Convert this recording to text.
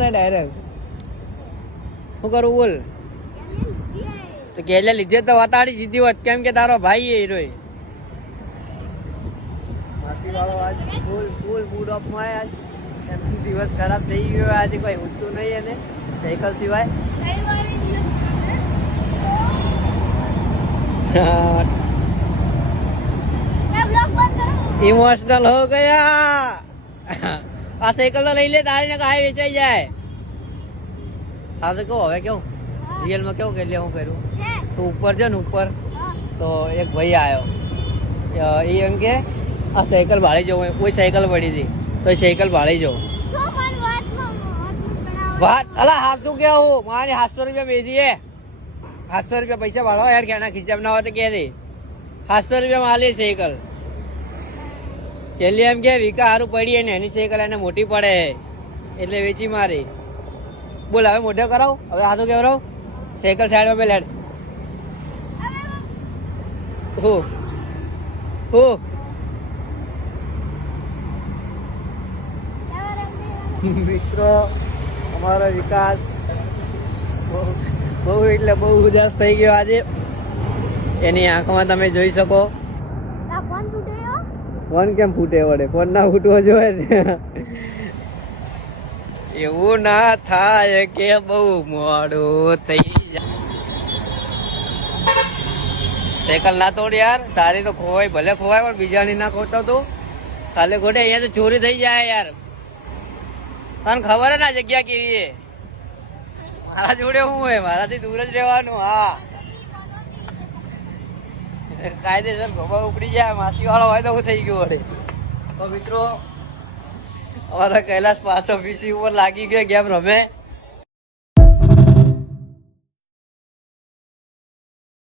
direct શું કરું બોલ તો કેલે લીધે તો વતાડી જીધી હોત કેમ કે તારો ભાઈ એ હીરો માસી વાળો આજ ફૂલ મૂડ ઓફ માં આજ એમનો દિવસ ખરાબ થઈ ગયો આજે કોઈ ઉઠતું નહીં એને સાયકલ સિવાય ઇમોશનલ હો ગયા આ સાયકલ લઈ લે તારી ને કાય વેચાઈ જાય હા તો કહો હવે કેવું રિયલ માં કેવું કે લે હું કર્યું તો ઉપર જો ને ઉપર તો એક ભાઈ આવ્યો એ એમ કે આ સાયકલ ભાડી જો કોઈ સાયકલ પડી હતી તો એ સાયકલ ભાડી જો વાત અલા હાથ તું કેવું મારે 700 રૂપિયા બેધી હે 700 રૂપિયા પૈસા ભાડો યાર ક્યાંના ખીચામ ના હોય તો કે દે 700 રૂપિયા માલી સાયકલ છેલ્લી એમ કે વિકા હારું પડી ને એની સાયકલ એને મોટી પડે એટલે વેચી મારી બોલ હવે મોઢે કરાવ હવે હાથું કેવરાવ સાયકલ સાઈડ માં લેડ મિત્રો અમારો વિકાસ બહુ એટલે બહુ ઉદાસ થઈ ગયો આજે એની આંખમાં તમે જોઈ શકો ફોન કેમ ફૂટે વડે ફોન ના ફૂટવો જોઈએ ને એવું ના થાય કે બહુ મોડું થઈ જાય સાયકલ ના તોડ યાર તારી તો ખોવાય ભલે ખોવાય પણ બીજાની ના ખોતા તું ખાલી ખોટે અહીંયા તો ચોરી થઈ જાય યાર તને ખબર હે ને જગ્યા કેવી છે મારા જોડે શું હોય મારાથી દૂર જ રહેવાનું હા કાયદેસર ગોબા ઉપડી જાય માસી વાળો હોય તો હું થઈ ગયું વડે તો મિત્રો અમારા કૈલાસ પાછો પીસી ઉપર લાગી ગયો ગેમ રમે